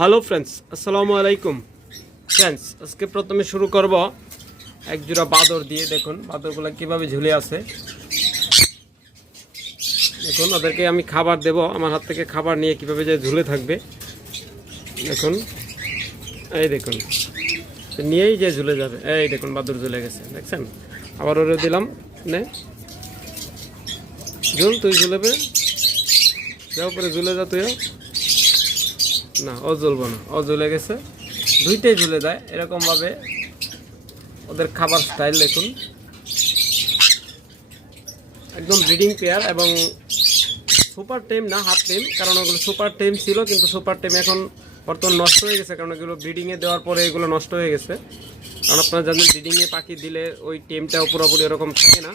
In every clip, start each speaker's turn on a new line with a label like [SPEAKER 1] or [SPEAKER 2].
[SPEAKER 1] Hello friends আসসালামু আলাইকুম friends আজকে প্রথমে শুরু করব এক জোড়া বাদর দিয়ে। দেখুন, বাদরগুলো কীভাবে ঝুলে আছে। দেখুন, ওদেরকে আমি খাবার দেব। আমার হাত থেকে খাবার নিয়ে কীভাবে যে ঝুলে থাকবে। দেখুন, এই দেখুন। নিয়েই যে ঝুলে যাবে। এই দেখুন, বাদর ঝুলে গেছে। দেখছেন? আবার ওরে দিলাম। নে। ঝুল, তুই ঝুলেবে যা উপরে ঝুলে যা তুইও। না ও জ্বলবো না ও জ্বলে গেছে। দুইটাই ঝুলে দেয় এরকমভাবে ওদের খাবার স্টাইল দেখুন। একদম ব্রিডিং পেয়ার এবং সুপার টেম না হাফ টেম কারণ ওগুলো সুপার টেম ছিল, কিন্তু সুপার টেম এখন বর্তমান নষ্ট হয়ে গেছে, কারণ এগুলো ব্রিডিংয়ে দেওয়ার পরে এগুলো নষ্ট হয়ে গেছে। কারণ আপনারা জানেন ব্রিডিংয়ে পাখি দিলে ওই টেমটা পুরোপুরি এরকম থাকে না।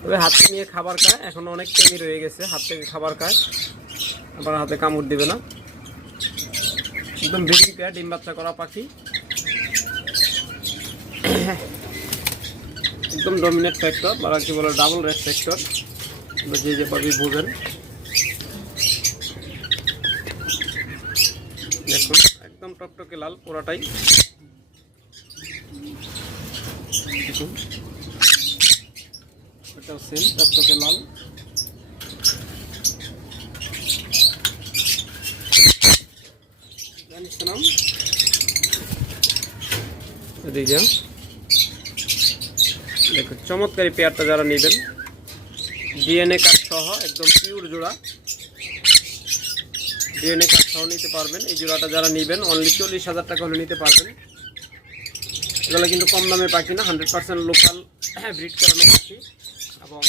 [SPEAKER 1] তবে হাত নিয়ে খাবার খায়, এখন অনেক টেমই রয়ে গেছে হাত থেকে খাবার খায়। আবার হাতে কামড় দিবে না। একদম ব্রিডিং পেয়ার, ডিম বাচ্চা করা পাখি। একদম ডমিনেট ফ্যাক্টর বা কি বলে ডাবল রেড ফ্যাক্টর যে যে পাখি বোঝেন। দেখুন, একদম টকটকে লাল পুরাটাই দেখুন। এটাও সেম টকটকে লাল। এদিকে। দেখুন, চমৎকারী পেয়ারটা যারা নেবেন, ডিএনএ কার্ড সহ একদম পিওর জোড়া। ডিএনএ কার্ড সহ নিতে পারবেন। এই জোড়াটা যারা নেবেন অনলি চল্লিশ হাজার টাকা হলে নিতে পারবেন। এগুলো কিন্তু কম দামে পাখি না হান্ড্রেড পার্সেন্ট লোকাল ব্রিড করানো পাখি এবং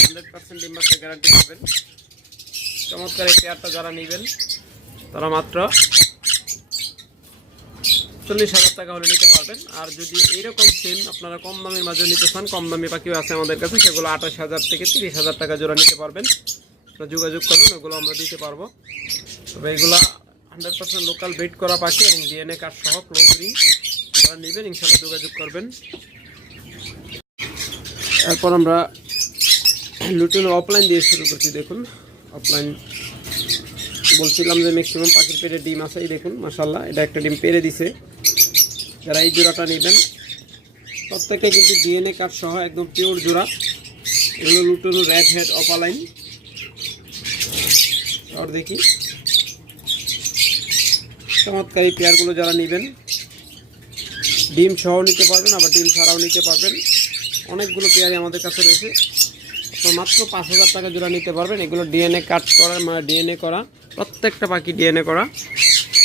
[SPEAKER 1] হান্ড্রেড পার্সেন্ট ডিম্বাসের গ্যারান্টি পাবেন। চমৎকার পেয়ারটা যারা নেবেন তারা মাত্র চল্লিশ হাজার টাকা হলে নিতে পারবেন। আর যদি এইরকম সেম আপনারা কম দামের মাঝে নিতে চান, কম দামি পাখিও আছে আমাদের কাছে, সেগুলো আঠাশ হাজার থেকে তিরিশ হাজার টাকা জোড়া নিতে পারবেন। আপনারা যোগাযোগ করবেন ওগুলো আমরা দিতে পারব। তবে এগুলা হান্ড্রেড পার্সেন্ট লোকাল ব্রিড করা পাখি এবং ডিএনএ কার্ড সহ ক্লোজ রিং যারা নেবেন ইনশাল্লাহ যোগাযোগ করবেন। এরপর আমরা লুটিন অফলাইন দিয়ে শুরু করছি, দেখুন। অফলাইন বলছিলাম যে ম্যাক্সিমাম পাখির পেটে ডিম আছে, এই দেখুন মাসাল্লাহ এটা একটা ডিম পেরে দিছে। যারা এই জোড়াটা নেবেন, প্রত্যেকে কিন্তু ডিএনএ কার্ড সহ একদম পিওর জোড়া। এগুলো লুটুন রেড হেড অপালাইন আর দেখি। চমৎকার এই পেয়ারগুলো যারা নেবেন, ডিম সহ নিতে পারবেন, আবার ডিম ছাড়াও নিতে পারবেন। অনেকগুলো পেয়ারই আমাদের কাছে রয়েছে। মাত্র পাঁচ হাজার টাকা জোড়া নিতে পারবেন। এগুলো ডিএনএ কাট করা মানে ডিএনএ করা। প্রত্যেকটা পাখি ডিএনএ করা।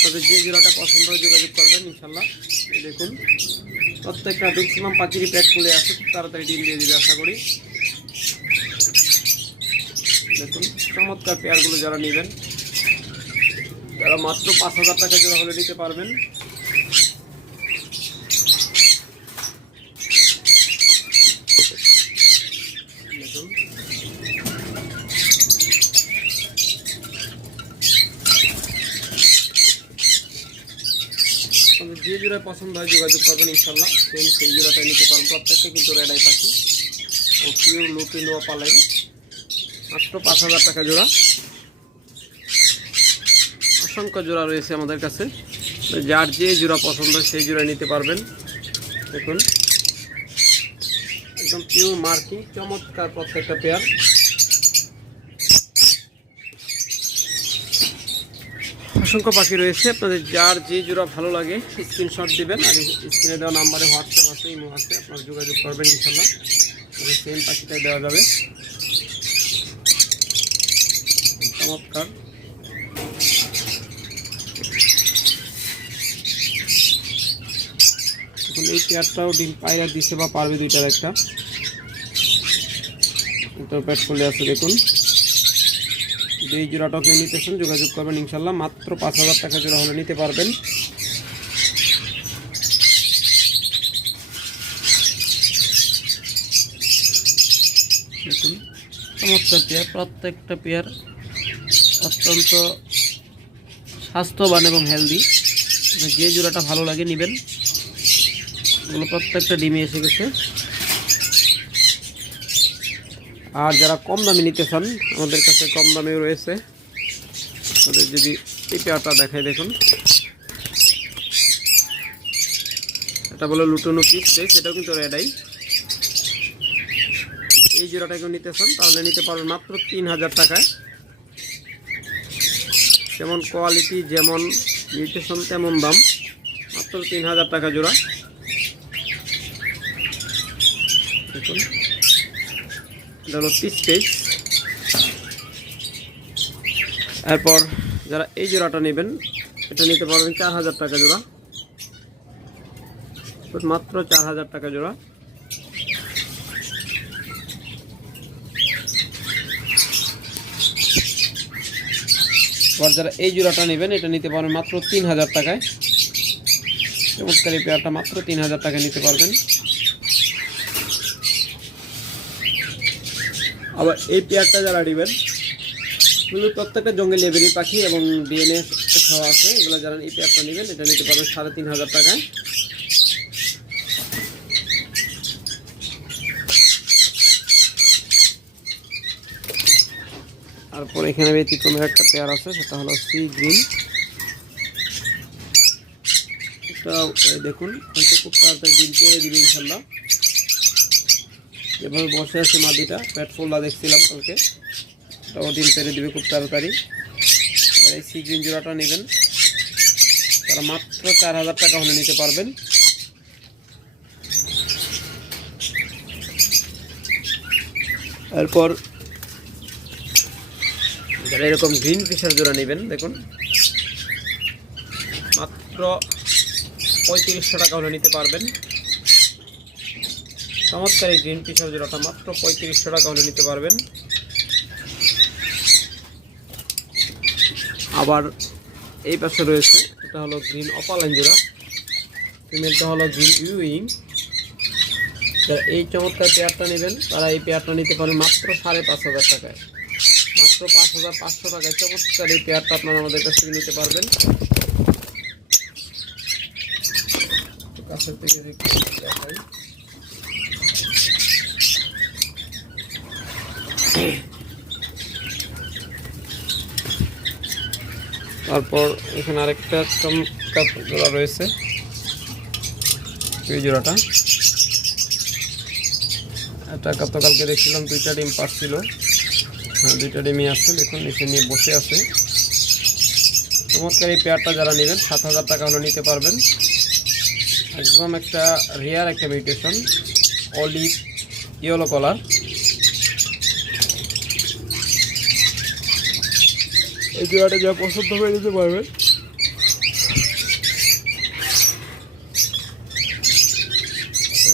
[SPEAKER 1] তবে যে জোড়াটা পছন্দ হয় যোগাযোগ করবেন, ইনশাল্লাহ। দেখুন, প্রত্যেকটা ম্যাক্সিমাম পাখিরই পেট খুলে আসে তাড়াতাড়ি ডিম দিয়ে দিবে আশা করি। দেখুন, চমৎকার পেয়ারগুলো যারা নেবেন, তারা মাত্র পাঁচ হাজার টাকা জোড়া হলে নিতে পারবেন দেখুন তবে যে পছন্দ হয়, যোগাযোগ করবেন ইনশাল্লাহ। সেম সেই জোড়াটাই নিতে পারেন। প্রত্যেকটা কিন্তু রেডাই পাখি। ও পিওর লুটিন ও পালাইন মাত্র পাঁচ হাজার টাকা জোড়া। অসংখ্য জোড়া রয়েছে আমাদের কাছে। যার যে জোড়া পছন্দ সেই জোড়া নিতে পারবেন। দেখুন। একদম পিওর মার্কিং, চমৎকার প্রত্যেকটা পেয়ার অসংখ্য পাখি রয়েছে। আপনাদের যার যে জোড়া ভালো লাগে স্ক্রিনশট দিবেন আর স্ক্রিনে দেওয়া নাম্বারে হোয়াটসঅ্যাপ আছে ইমো আছে, আপনারা যোগাযোগ করবেন ইনশাল্লাহ সেম পাখিটাই দেওয়া যাবে। চমৎকার। এই পেয়ারটাও ডিম পায়রা দিছে বা পারবে দুইটার একটা। প্যাট করলে আছে, দেখুন। যদি এই জোড়াটাও কেউ নিতেছেন যোগাযোগ করবেন ইনশাল্লাহ। মাত্র পাঁচ হাজার টাকা জোড়া হলে নিতে পারবেন। দেখুন, চমৎকার পেয়ার, প্রত্যেকটা পেয়ার অত্যন্ত স্বাস্থ্যবান এবং হেলদি যে জোড়াটা ভালো লাগে, নেবেন। এগুলো প্রত্যেকটা ডিমে এসে গেছে। আর যারা কম দামে নিতে চান, আমাদের কাছে কম দামেও রয়েছে। আপনাদের যদি এই পেয়ারটা দেখাই দেখুন। এটা বলে লুটোনো পিস সেটাও কিন্তু রেডাই এই জোড়াটা কেউ নিতে চান, তাহলে নিতে পারবেন মাত্র তিন হাজার টাকায়। যেমন কোয়ালিটি যেমন নিউট্রিশন তেমন দাম। মাত্র তিন হাজার টাকা জোড়া। দেখুন। এটা হলো পিস এরপর যারা এই জোড়াটা নেবেন, এটা নিতে পারবেন চার হাজার টাকা জোড়া। মাত্র চার হাজার টাকা জোড়া। এবার যারা এই জোড়াটা নেবেন, এটা নিতে পারবেন মাত্র তিন হাজার টাকায়। চমৎকার পেয়ারটা মাত্র তিন হাজার টাকায় নিতে পারবেন। আবার এই পেয়ারটা যারা নেবেন এগুলো প্রত্যেকটা জঙ্গল লেবেরি পাখি এবং ডিএনএ খাওয়া আছে, এগুলো যারা এই পেয়ারটা নেবেন, এটা নিতে পারবেন সাড়ে তিন হাজার টাকায়। তারপর এখানে ব্যতিক্রমের একটা পেয়ার আছে, সেটা হলো সি গ্রিন। এটা দেখুন, হয়তো খুব তাড়াতাড়ি ডিম পেয়ে দিবে ইনশাল্লাহ। যেভাবে বসে আছে মাদিটা প্যাট ফোল্লা দেখছিলাম কালকে। ওটাও ডিম পেরে দিবে খুব তাড়াতাড়ি। এই সি গ্রিন জোড়াটা নেবেন। তারা মাত্র চার হাজার টাকা হলে নিতে পারবেন। এরপর যারা এরকম গ্রিন ফিশার জোড়া নেবেন, দেখুন। মাত্র পঁয়ত্রিশশো টাকা হলে নিতে পারবেন। চমৎকার এই গ্রিন ফিশার জোড়াটা মাত্র পঁয়ত্রিশশো টাকা হলে নিতে পারবেন। আবার এই পাশে রয়েছে, এটা হলো গ্রিন অপালাইন জোড়া ফিমেলটা হলো গ্রিন ইউইং। যারা এই চমৎকার পেয়ারটা নেবেন, তারা এই পেয়ারটা নিতে পারেন মাত্র সাড়ে পাঁচ হাজার টাকায়। মাত্র পাঁচ হাজার পাঁচশো টাকায় চমৎকার এই পেয়ারটা আপনারা আমাদের কাছ থেকে নিতে পারবেন। কাছের থেকে যদি একটু দেখাই। তারপর এখানে আরেকটা চমৎকার জোড়া রয়েছে। এই জোড়াটা। এটা গতকালকে দেখছিলাম, দুইটা ডিম পাচ্ছিল হ্যাঁ দুইটা ডিমই আছে, দেখুন, নিচে নিয়ে বসে আছে। চমৎকার এই পেয়ারটা যারা নেবেন, সাত হাজার টাকা হলে নিতে পারবেন। একদম একটা রেয়ার একটা মিউটেশন অলিভ ইয়েলো কালার এই জোড়াটা যা পছন্দ হয়ে পারবেন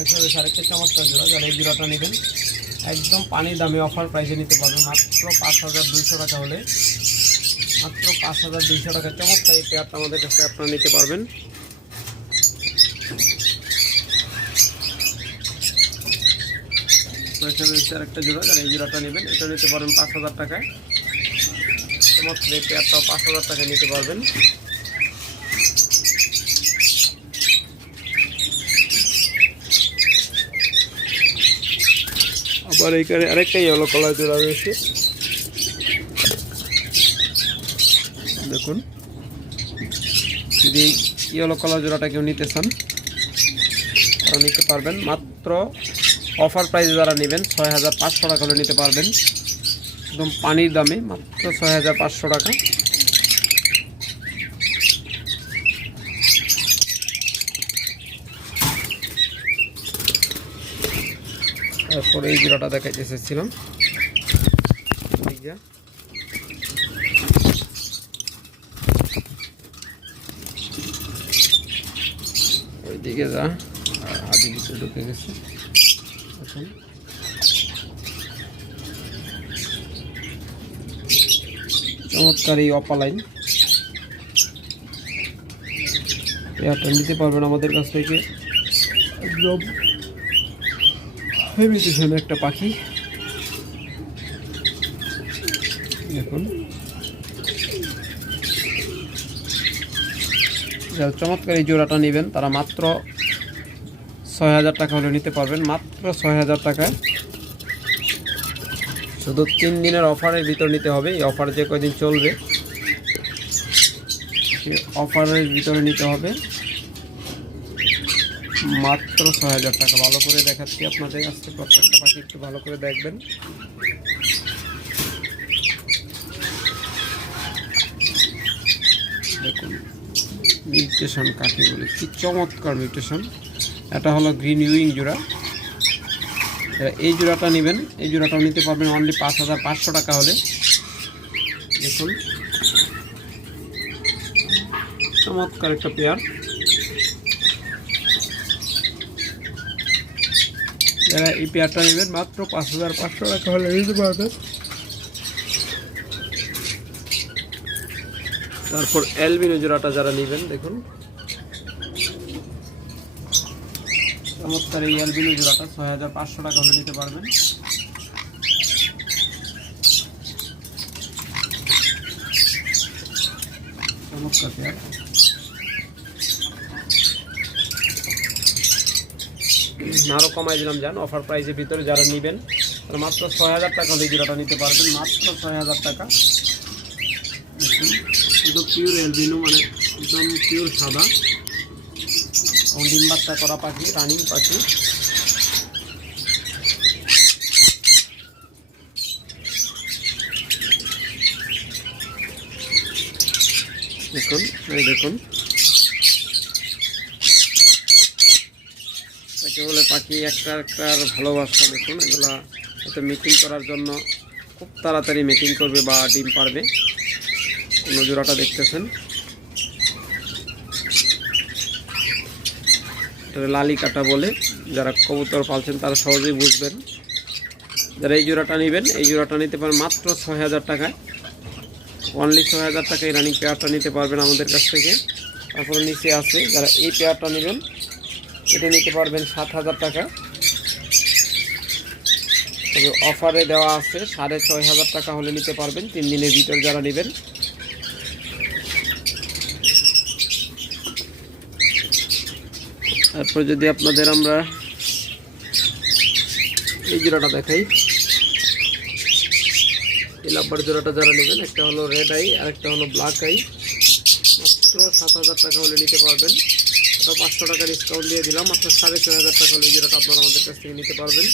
[SPEAKER 1] এছাড়া আরেকটা চমৎকার জোড়া যারা এই জোড়াটা নেবেন, একদম পানির দামে অফার প্রাইসে নিতে পারবেন। মাত্র পাঁচ হাজার দুইশো টাকা হলে। মাত্র পাঁচ হাজার দুইশো টাকা। চমৎকার এই পেয়ারটা আমাদের কাছে আপনারা নিতে পারবেন। রয়েছে আরেকটা জোড়া যারা এই জোড়াটা নেবেন, এটা নিতে পারবেন পাঁচ হাজার টাকায়। চমৎকার এই পেয়ারটাও পাঁচ হাজার টাকা নিতে পারবেন। আবার এইখানে আরেকটা ইয়েলো কালার জোড়া রয়েছে দেখুন। যদি ইয়েলো কালার জোড়াটা কেউ নিতে চান তারা নিতে পারবেন। মাত্র অফার প্রাইসে যারা নেবেন, ছয় হাজার পাঁচশো টাকা নিতে পারবেন। একদম পানির দামে মাত্র ছয় হাজার পাঁচশো টাকা। তারপরে এই জোড়াটা দেখাইতে এসেছিলাম। ওইদিকে যা আদি কিছু ঢুকে গেছে। এখন। চমৎকার এই অপালাইন এয়ারটা নিতে পারবেন আমাদের কাছ থেকে। একদম একটা পাখি। দেখুন। যারা চমৎকার এই জোড়াটা নেবেন। তারা মাত্র ছয় হাজার টাকা হলে নিতে পারবেন। মাত্র ছয় হাজার টাকায় শুধু তিন দিনের অফারের ভিতর নিতে হবে, এই অফার যে কয়দিন চলবে সে অফারের ভিতরে নিতে হবে মাত্র ছয় হাজার টাকা। ভালো করে দেখাচ্ছি আপনাদের কাছে প্রত্যেকটা পাখি একটু ভালো করে দেখবেন। দেখুন মিউটেশন কাকে বলে, কি চমৎকার মিউটেশন এটা হলো গ্রিন উইং জোড়া। যারা এই জোড়াটা নেবেন। এই জোড়াটাও নিতে পারবেন অনলি পাঁচ হাজার পাঁচশো টাকা হলে। দেখুন। চমৎকার একটা পেয়ার যারা এই পেয়ারটা নেবেন, মাত্র পাঁচ হাজার পাঁচশো টাকা হলে নিতে পারবেন। তারপর অ্যালবিনো জোড়াটা যারা নেবেন, দেখুন। চমৎকার এই অ্যালবিনো জোড়াটা ছয় হাজার পাঁচশো টাকা হলে নিতে পারবেন। চমৎকার পেয়ার আরও কমাই দিলাম যান অফার প্রাইসের ভিতরে যারা নেবেন তারা মাত্র ছয় হাজার টাকা হলে জোড়াটা নিতে পারবেন মাত্র ছয় হাজার টাকা। একদম পিওর এলবিনো মানে একদম পিওর সাদা। এবং ডিম বাচ্চা করা পাখি রানিং পাখি। দেখুন, এই দেখুন। একে বলে পাখি একটা একটার ভালোবাসা, দেখুন, এগুলা হয়তো মিটিং করার জন্য খুব তাড়াতাড়ি মিটিং করবে বা ডিম পারবে। অন্য জোড়াটা দেখতেছেন। লালি কাটা বলে, যারা কবুতর পালছেন তারা সহজেই বুঝবেন। যারা এই জোড়াটা নেবেন, এই জোড়াটা নিতে পারেন মাত্র ছয় হাজার টাকায়। অনলি ছয় হাজার টাকায় রানিং পেয়ারটা নিতে পারবেন আমাদের কাছ থেকে। তারপরে নিচে আছে, যারা এই পেয়ারটা নেবেন, এটা নিতে পারবেন সাত হাজার টাকা। তবে অফারে দেওয়া আছে, সাড়ে ছয় হাজার টাকা হলে নিতে পারবেন। তিন দিনের ভিতর যারা নেবেন তারপর যদি আপনাদের আমরা এই জোড়াটা দেখাই। এই লাম্বার জোড়াটা যারা নেবেন, একটা হলো রেড আই আর একটা হলো ব্ল্যাক আই মাত্র সাত হাজার টাকা হলে নিতে পারবেন। ওটা পাঁচশো টাকা ডিসকাউন্ট দিয়ে দিলাম, মাত্র সাড়ে ছয় হাজার টাকা হলে এই জোড়াটা আপনারা আমাদের কাছ থেকে নিতে পারবেন।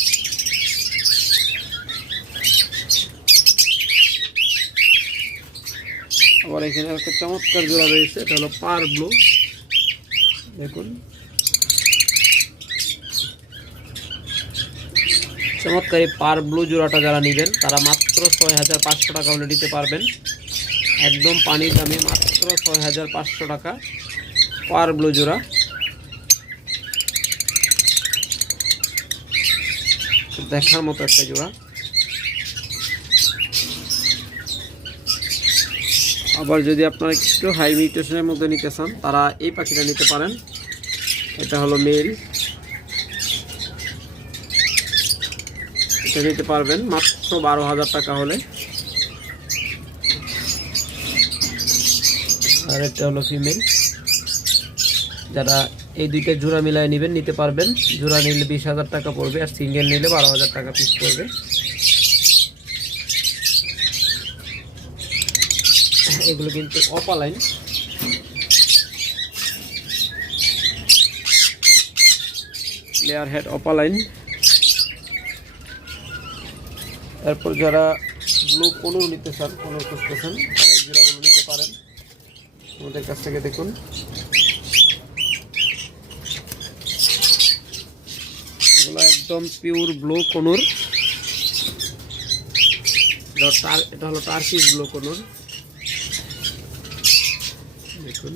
[SPEAKER 1] আবার এখানে একটা চমৎকার জোড়া রয়েছে, এটা হলো পার ব্লু। দেখুন। চমৎকার পার ব্লু জোড়াটা যারা নেবেন, তারা মাত্র ছয় হাজার পাঁচশো টাকা হলে নিতে পারবেন। একদম পানির দামে, মাত্র ছয় হাজার পাঁচশো টাকা পার ব্লু জোড়া। দেখার মতো একটা জোড়া। আবার যদি আপনারা একটু হাই মিউটেশনের মধ্যে নিতে চান, তারা এই পাখিটা নিতে পারেন। এটা হলো মেল এটা নিতে পারবেন, মাত্র বারো হাজার টাকা হলে। আর এটা হলো ফিমেল যারা এই দুইটা জোড়া মিলায় নেবেন, নিতে পারবেন। জোড়া নিলে বিশ হাজার টাকা পড়বে আর সিঙ্গেল নিলে বারো হাজার টাকা পিস পড়বে। এগুলো কিন্তু অপালাইন। Layer head opaline. তারপর যারা ব্লু কোনো নিতে চান কোনো খুঁজতেছেন এই নিতে পারেন। আমাদের কাছ থেকে দেখুন। একদম পিওর ব্লু কোনুর এটা হলো টার্কিস ব্লু কোনুর দেখুন।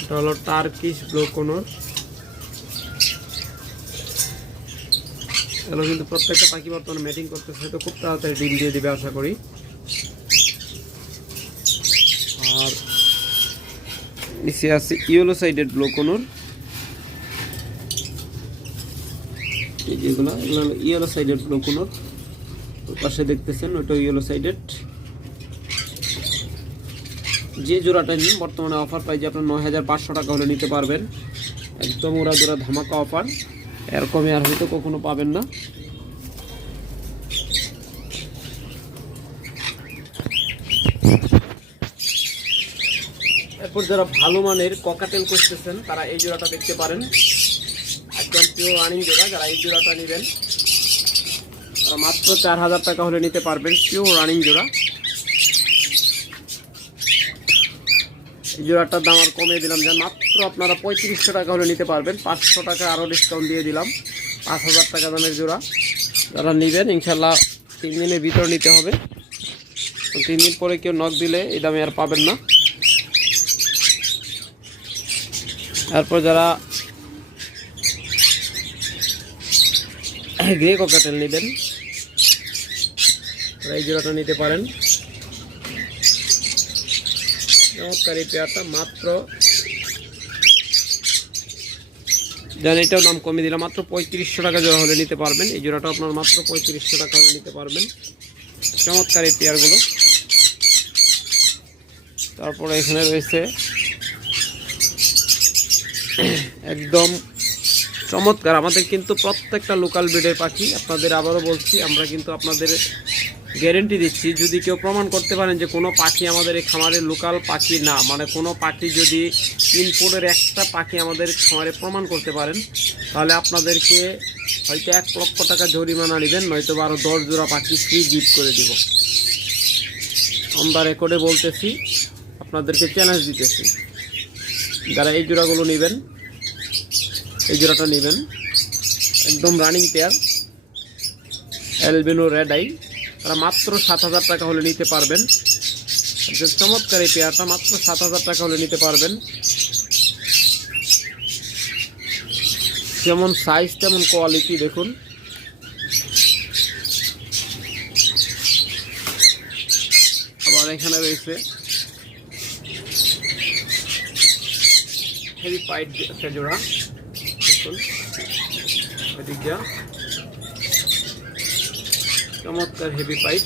[SPEAKER 1] এটা হলো টার্কিশ ব্লু কোনুর এগুলো কিন্তু প্রত্যেকটা পাখি বর্তমানে ম্যাটিং করতেছে তো খুব তাড়াতাড়ি ডিম দিয়ে দিবে, আশা করি। আর নিচে আছে ইয়েলো সাইডেড ব্লু কোনুর এই যেগুলো এগুলো হলো ইয়েলো সাইডেড ব্লু কোনুর পাশে দেখতেছেন ওটা ইয়েলো সাইডেড যে জোড়াটা নিন, বর্তমানে অফার প্রাইজে আপনার নয় হাজার পাঁচশো টাকা হলে নিতে পারবেন। একদম ওরা জোড়া ধামাকা অফার এরকমই আর হয়তো কখনো পাবেন না। এরপর যারা ভালো মানের ককাটেল করতেছেন তারা এই জোড়াটা দেখতে পারেন। একদম পিওর রানিং জোড়া, যারা এই জোড়াটা নেবেন, তারা মাত্র চার হাজার টাকা হলে নিতে পারবেন পিওর রানিং জোড়া। জোড়াটার দাম আর কমিয়ে দিলাম। যে মাত্র আপনারা পঁয়ত্রিশশো টাকা হলে নিতে পারবেন। পাঁচশো টাকা আরও ডিসকাউন্ট দিয়ে দিলাম। পাঁচ হাজার টাকা দামের জোড়া। যারা নেবেন ইনশাল্লাহ তিন দিনের ভিতর নিতে হবে। তিন দিন পরে কেউ নখ দিলে এই দামে আর পাবেন না। তারপর যারা গ্রে ককাটেল নেবেন এই জোড়াটা নিতে পারেন। চমৎকার এই পেয়ারটা মাত্র দেন এটাও দাম কমিয়ে দিলাম। মাত্র পঁয়ত্রিশশো টাকা জোড়া হলে নিতে পারবেন। এই জোড়াটা আপনার মাত্র পঁয়ত্রিশশো টাকা হলে নিতে পারবেন। চমৎকার এই পেয়ারগুলো। তারপরে এখানে রয়েছে একদম চমৎকার। আমাদের কিন্তু প্রত্যেকটা লোকাল ব্রিডের পাখি। আপনাদের আবারও বলছি, আমরা কিন্তু আপনাদের গ্যারেন্টি দিচ্ছি, যদি কেউ প্রমাণ করতে পারেন যে কোনো পাখি আমাদের এই খামারের লোকাল পাখি না মানে কোনো পাখি যদি ইনপোর্টের একটা পাখি আমাদের খামারে প্রমাণ করতে পারেন, তাহলে আপনাদেরকে হয়তো এক লক্ষ টাকা জরিমানা নেবেন নয়তো আরও দশ জোড়া পাখি ফ্রি গিফট করে দিব। আমরা রেকর্ডে বলতেছি, আপনাদেরকে চ্যালেঞ্জ দিতেছি। যারা এই জোড়াগুলো নেবেন, এই জোড়াটা নেবেন, একদম running pair albino red eye তারা মাত্র সাত হাজার টাকা হলে নিতে পারবেন। একদম চমৎকার এই পেয়ারটা মাত্র সাত হাজার টাকা হলে নিতে পারবেন। যেমন সাইজ তেমন কোয়ালিটি দেখুন। আবার এখানে রয়েছে হেভি পাইট একটা দেখুন যা চমৎকার হেভি পাইপ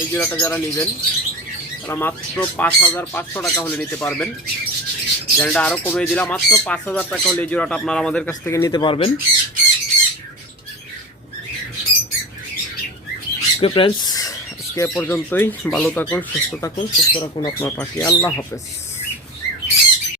[SPEAKER 1] এই জোড়াটা যারা নেবেন, তারা মাত্র পাঁচ হাজার পাঁচশো টাকা হলে নিতে পারবেন। যেটা আরও কমিয়ে দিলাম, মাত্র পাঁচ হাজার টাকা হলে এই জোড়াটা আপনারা আমাদের কাছ থেকে নিতে পারবেন। ওকে ফ্রেন্ডস আজকে পর্যন্তই। ভালো থাকুন, সুস্থ থাকুন, সুস্থ রাখুন আপনার পাখি আল্লাহ হাফেজ।